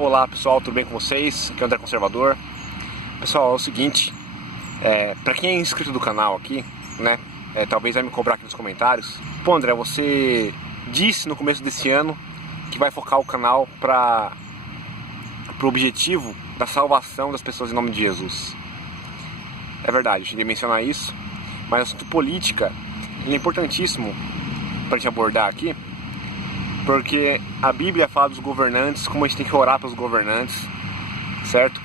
Olá pessoal, tudo bem com vocês? Aqui é o André Conservador. Pessoal, é o seguinte, pra quem é inscrito do canal aqui, né, talvez vai me cobrar aqui nos comentários. Pô André, você disse no começo desse ano que vai focar o canal pro objetivo da salvação das pessoas em nome de Jesus. É verdade, eu cheguei a mencionar isso, mas o assunto política é importantíssimo pra gente abordar aqui, porque a Bíblia fala dos governantes, como a gente tem que orar pelos governantes, certo?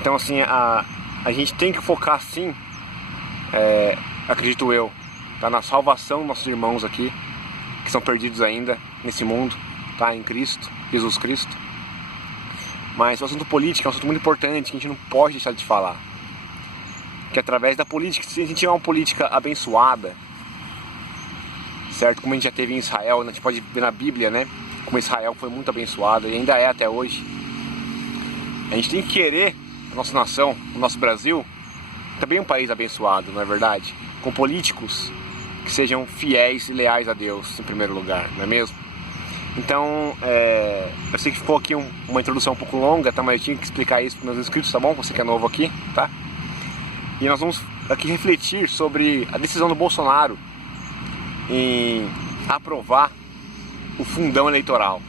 Então assim, a gente tem que focar sim, acredito eu, tá, na salvação dos nossos irmãos aqui, que são perdidos ainda nesse mundo, tá, em Cristo, Jesus Cristo. Mas o assunto político é um assunto muito importante, que a gente não pode deixar de falar. Que através da política, se a gente tiver uma política abençoada, certo? Como a gente já teve em Israel, a gente pode ver na Bíblia, né? Como Israel foi muito abençoado e ainda é até hoje. A gente tem que querer a nossa nação, o nosso Brasil, também um país abençoado, não é verdade? Com políticos que sejam fiéis e leais a Deus, em primeiro lugar, não é mesmo? Então, eu sei que ficou aqui uma introdução um pouco longa, tá? Mas eu tinha que explicar isso para os meus inscritos, tá bom? Você que é novo aqui, tá? E nós vamos aqui refletir sobre a decisão do Bolsonaro em aprovar o fundão eleitoral,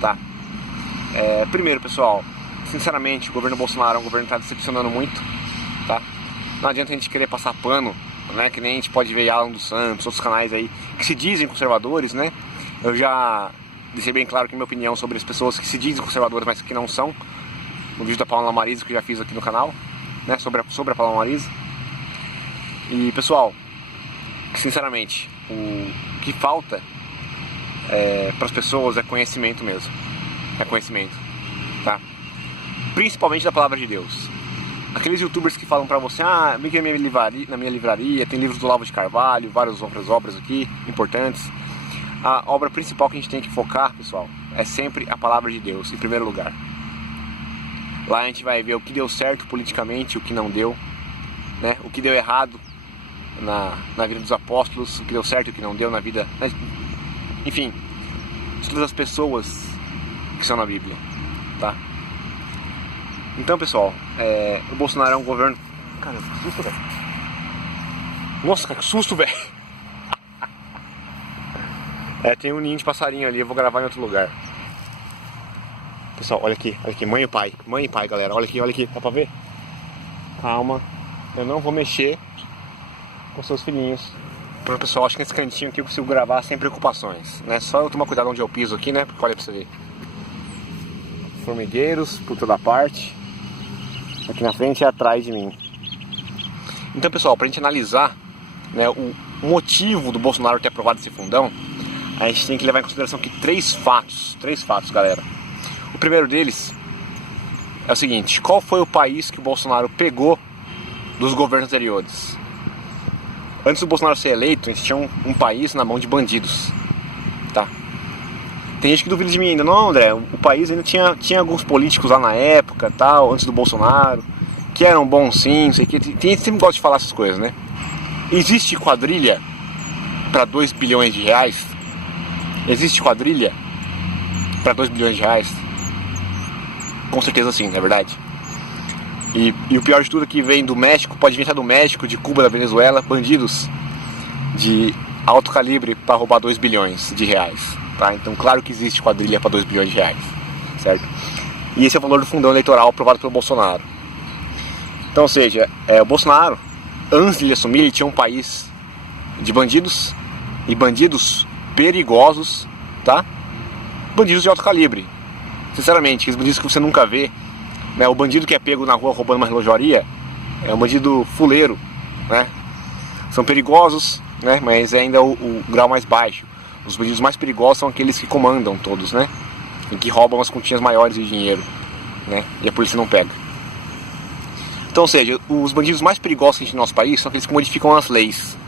tá? Primeiro, pessoal, sinceramente, o governo Bolsonaro é um governo que está decepcionando muito, tá? Não adianta a gente querer passar pano, né? Que nem a gente pode ver Alan dos Santos, outros canais aí que se dizem conservadores, né? Eu já deixei bem claro que minha opinião sobre as pessoas que se dizem conservadoras, mas que não são, no vídeo da Paula Marisa que eu já fiz aqui no canal, né? Sobre a Paula Marisa. E, pessoal, sinceramente, o que falta para as pessoas é conhecimento mesmo. É conhecimento, tá? Principalmente da palavra de Deus. Aqueles youtubers que falam pra você, vem aqui na minha livraria, tem livros do Olavo de Carvalho, várias outras obras aqui, importantes. A obra principal que a gente tem que focar, pessoal, é sempre a palavra de Deus, em primeiro lugar. Lá a gente vai ver o que deu certo politicamente, o que não deu, né? O que deu errado na vida dos apóstolos, o que deu certo e o que não deu na vida, enfim, de todas as pessoas que são na Bíblia, tá? Então, pessoal, o Bolsonaro é um governo... Caramba, que susto, velho! Nossa, cara, que susto, velho! Tem um ninho de passarinho ali, eu vou gravar em outro lugar. Pessoal, olha aqui, mãe e pai, galera, olha aqui, dá pra ver? Calma, eu não vou mexer com seus filhinhos. Então, pessoal, acho que nesse cantinho aqui eu consigo gravar sem preocupações, né? Só eu tomar cuidado onde eu piso aqui, né? Porque olha pra você ver. Formigueiros por toda parte. Aqui na frente e atrás de mim. Então, pessoal, pra gente analisar, né, o motivo do Bolsonaro ter aprovado esse fundão, a gente tem que levar em consideração aqui três fatos, galera. O primeiro deles é o seguinte: qual foi o país que o Bolsonaro pegou dos governos anteriores? Antes do Bolsonaro ser eleito, a gente tinha um país na mão de bandidos, tá? Tem gente que duvida de mim ainda. Não, André, o país ainda tinha alguns políticos lá na época, tal, antes do Bolsonaro, que eram bons sim, não sei o que. Tem gente que sempre gosta de falar essas coisas, né? Existe quadrilha para 2 bilhões de reais? Existe quadrilha para 2 bilhões de reais? Com certeza sim, não é verdade? E o pior de tudo é que vem do México, pode vir do México, de Cuba, da Venezuela, bandidos de alto calibre para roubar 2 bilhões de reais, tá? Então claro que existe quadrilha para 2 bilhões de reais, certo? E esse é o valor do fundão eleitoral aprovado pelo Bolsonaro. Então, ou seja, o Bolsonaro, antes de ele assumir, ele tinha um país de bandidos, e bandidos perigosos, tá? Bandidos de alto calibre. Sinceramente, aqueles bandidos que você nunca vê, né? O bandido que é pego na rua roubando uma relojoaria é um bandido fuleiro, né? São perigosos, né? Mas é ainda o grau mais baixo. Os bandidos mais perigosos são aqueles que comandam todos, né? E que roubam as continhas maiores de dinheiro, né? E a polícia não pega. Então, ou seja, os bandidos mais perigosos que a gente tem no nosso país são aqueles que modificam as leis.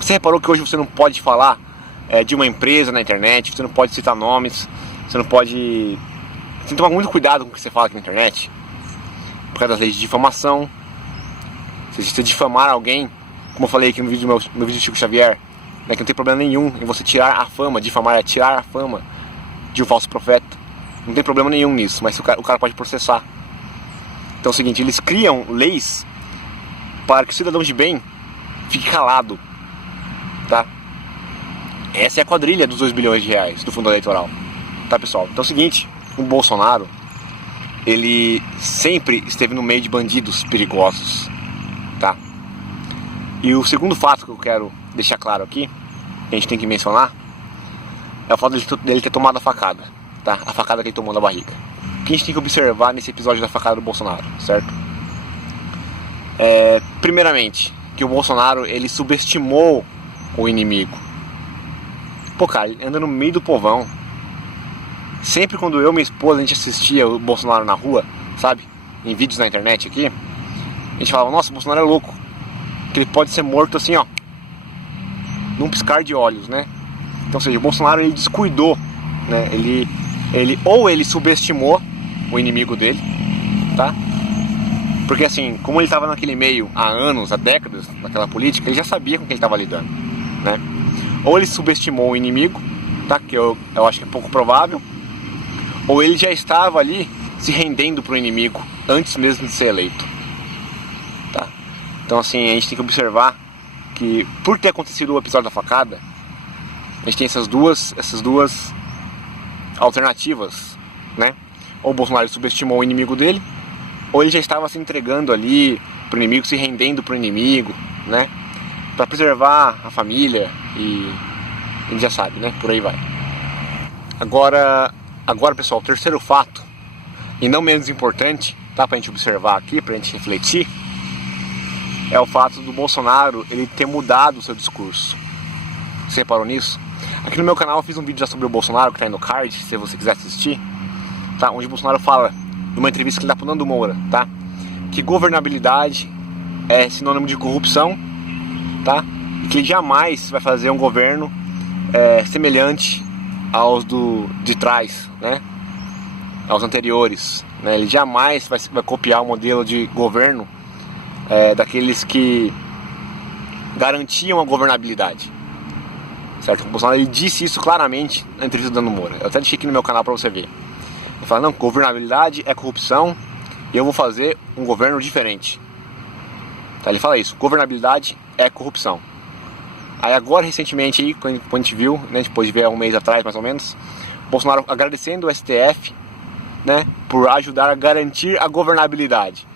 Você reparou que hoje você não pode falar de uma empresa na internet, você não pode citar nomes, você não pode... Você tem que tomar muito cuidado com o que você fala aqui na internet, por causa das leis de difamação. Se você difamar alguém, como eu falei aqui no vídeo meu vídeo do Chico Xavier, né, que não tem problema nenhum em você tirar a fama, difamar é tirar a fama de um falso profeta, Não tem problema nenhum nisso, mas o cara pode processar. Então é o seguinte, eles criam leis para que o cidadão de bem fique calado, tá? Essa é a quadrilha dos 2 bilhões de reais do fundo eleitoral, tá, pessoal? Então é o seguinte, o Bolsonaro, ele sempre esteve no meio de bandidos perigosos, tá? E o segundo fato que eu quero deixar claro aqui, que a gente tem que mencionar, é o fato dele ter tomado a facada, tá? A facada que ele tomou na barriga. O que a gente tem que observar nesse episódio da facada do Bolsonaro, certo? Primeiramente, que o Bolsonaro, ele subestimou o inimigo. Pô, cara, ele anda no meio do povão. Sempre quando eu e minha esposa, a gente assistia o Bolsonaro na rua, sabe? Em vídeos na internet aqui, a gente falava, nossa, o Bolsonaro é louco. Que ele pode ser morto assim, ó, num piscar de olhos, né? Então, ou seja, o Bolsonaro, ele descuidou, né? Ele subestimou o inimigo dele, tá? Porque assim, como ele estava naquele meio há anos, há décadas, naquela política, ele já sabia com quem ele estava lidando, né? Ou ele subestimou o inimigo, tá? Que eu acho que é pouco provável. Ou ele já estava ali se rendendo para o inimigo antes mesmo de ser eleito, tá? Então assim, a gente tem que observar que por ter acontecido o episódio da facada, a gente tem essas duas alternativas, né? Ou o Bolsonaro subestimou o inimigo dele, ou ele já estava se entregando ali pro inimigo, se rendendo pro inimigo, né? Para preservar a família e ele já sabe, né? Por aí vai. Agora pessoal, o terceiro fato, e não menos importante, tá? Pra gente observar aqui, pra gente refletir, é o fato do Bolsonaro, ele ter mudado o seu discurso. Você reparou nisso? Aqui no meu canal eu fiz um vídeo já sobre o Bolsonaro, que tá aí no card, se você quiser assistir, tá? Onde o Bolsonaro fala, numa entrevista que ele dá pro Nando Moura, tá? Que governabilidade é sinônimo de corrupção, tá? E que ele jamais vai fazer um governo semelhante aos de trás, né? Aos anteriores, né? Ele jamais vai copiar o modelo de governo daqueles que garantiam a governabilidade, certo? O Bolsonaro, ele disse isso claramente na entrevista do Nando Moura. Eu até deixei aqui no meu canal para você ver. Ele fala, não, governabilidade é corrupção e eu vou fazer um governo diferente. Tá, ele fala isso, governabilidade é corrupção. Aí agora, recentemente, aí, quando a gente viu, né, depois de ver um mês atrás mais ou menos, Bolsonaro agradecendo o STF, né, por ajudar a garantir a governabilidade.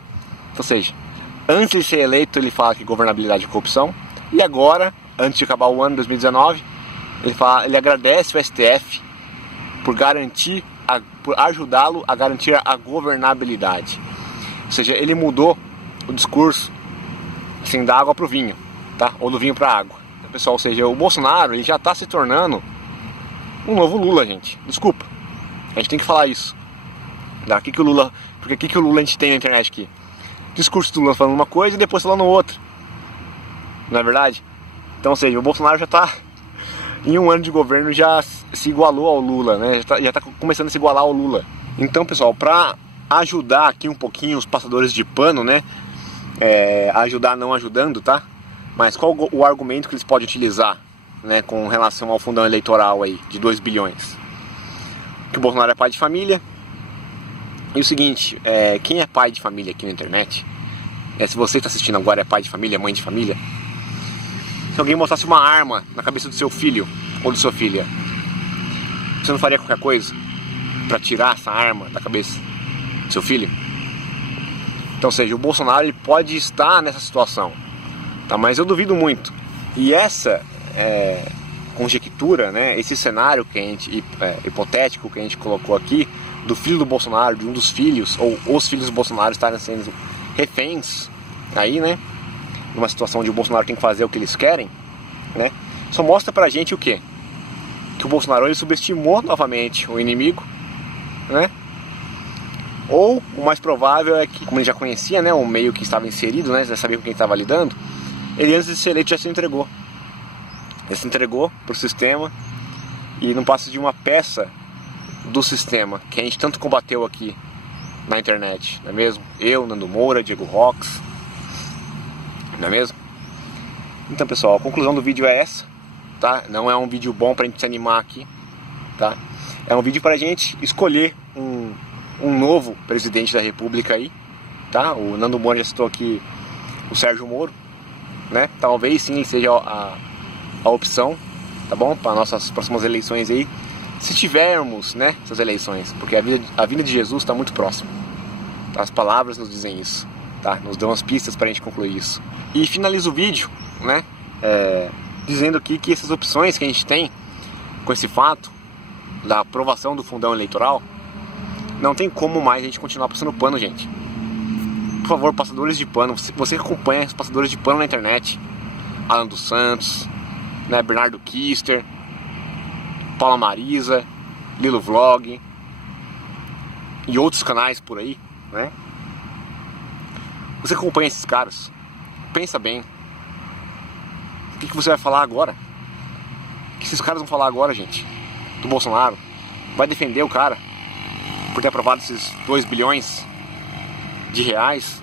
Ou seja, antes de ser eleito ele fala que governabilidade é corrupção, e agora, antes de acabar o ano 2019, ele agradece o STF por por ajudá-lo a garantir a governabilidade. Ou seja, ele mudou o discurso assim, da água para o vinho, tá? Ou do vinho para a água. Então, pessoal, ou seja, o Bolsonaro, ele já está se tornando um novo Lula, gente. Desculpa, a gente tem que falar isso. Tá? Porque o que o Lula a gente tem na internet aqui? Discurso do Lula falando uma coisa e depois falando outra. Não é verdade? Então, ou seja, o Bolsonaro já está em um ano de governo, já se igualou ao Lula, né? Já tá começando a se igualar ao Lula. Então, pessoal, para ajudar aqui um pouquinho os passadores de pano, né? Ajudar não ajudando, tá? Mas qual o argumento que eles podem utilizar, né, com relação ao fundão eleitoral aí de 2 bilhões? Que o Bolsonaro é pai de família. E o seguinte, quem é pai de família aqui na internet, se você está assistindo agora é pai de família, mãe de família, se alguém mostrasse uma arma na cabeça do seu filho ou de sua filha, você não faria qualquer coisa para tirar essa arma da cabeça do seu filho? Então, ou seja, o Bolsonaro, ele pode estar nessa situação, tá? Mas eu duvido muito. E essa conjectura, né, esse cenário que a gente, hipotético que a gente colocou aqui, do filho do Bolsonaro, de um dos filhos, ou os filhos do Bolsonaro estarem sendo reféns aí, né, numa situação onde o Bolsonaro tem que fazer o que eles querem, né, só mostra pra gente o quê? Que o Bolsonaro, ele subestimou novamente o inimigo, né? Ou o mais provável é que, como ele já conhecia, né, o meio que estava inserido, né, já sabia com quem estava lidando, ele antes de ser eleito já se entregou. Ele se entregou pro sistema e não passa de uma peça do sistema que a gente tanto combateu aqui na internet, não é mesmo? Eu, Nando Moura, Diego Rox, não é mesmo? Então, pessoal, a conclusão do vídeo é essa, tá? Não é um vídeo bom pra gente se animar aqui, tá? É um vídeo pra gente escolher um novo presidente da República aí, tá? O Nando Moura já citou aqui o Sérgio Moro, né? Talvez sim ele seja a opção, tá bom? Para nossas próximas eleições aí, se tivermos, né, essas eleições, porque a vinda de Jesus está muito próxima. Tá? As palavras nos dizem isso, tá? Nos dão as pistas para a gente concluir isso. E finalizo o vídeo, né? Dizendo aqui que essas opções que a gente tem com esse fato da aprovação do fundão eleitoral, não tem como mais a gente continuar passando pano, gente. Por favor, passadores de pano, você que acompanha os passadores de pano na internet, Alan dos Santos, né, Bernardo Kister, Paula Marisa, Lilo Vlog e outros canais por aí, né? Você que acompanha esses caras, pensa bem. O que você vai falar agora? O que esses caras vão falar agora, gente? Do Bolsonaro? Vai defender o cara por ter aprovado esses 2 bilhões de reais?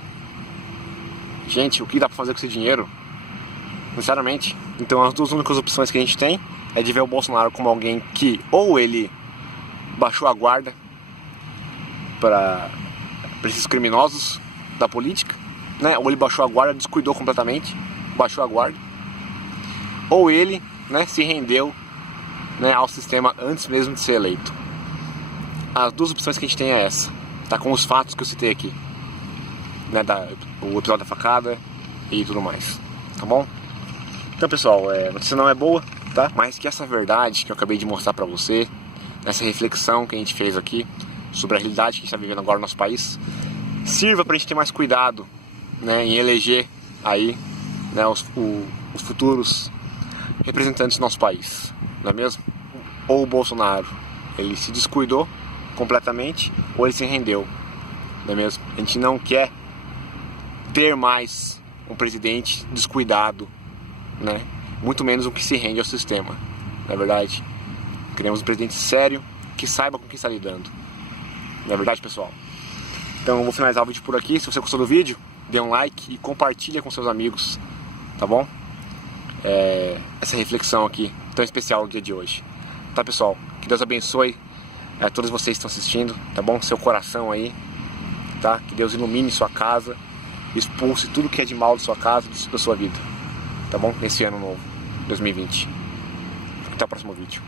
Gente, o que dá pra fazer com esse dinheiro? Sinceramente. Então as duas únicas opções que a gente tem é de ver o Bolsonaro como alguém que ou ele baixou a guarda para esses criminosos da política, né? Ou ele baixou a guarda, descuidou completamente, baixou a guarda, ou ele, né, se rendeu, né, ao sistema antes mesmo de ser eleito. As duas opções que a gente tem é essa, tá? Com os fatos que eu citei aqui, né, o episódio da facada e tudo mais, tá bom? Então, pessoal, a notícia não é boa, tá? Mas que essa verdade que eu acabei de mostrar pra você, essa reflexão que a gente fez aqui sobre a realidade que a gente está vivendo agora no nosso país, sirva pra gente ter mais cuidado, né, em eleger aí, né, os futuros representantes do nosso país, não é mesmo? Ou o Bolsonaro, ele se descuidou completamente, ou ele se rendeu, não é mesmo? A gente não quer ter mais um presidente descuidado, né? Muito menos um que se rende ao sistema, não é verdade? Queremos um presidente sério, que saiba com quem está lidando, não é verdade, pessoal? Então eu vou finalizar o vídeo por aqui. Se você gostou do vídeo, dê um like e compartilha com seus amigos, tá bom? Essa reflexão aqui, tão especial no dia de hoje. Tá, pessoal? Que Deus abençoe todos vocês que estão assistindo, tá bom? Seu coração aí, tá? Que Deus ilumine sua casa, expulse tudo que é de mal da sua casa, da sua vida, tá bom? Nesse ano novo, 2020. Até o próximo vídeo.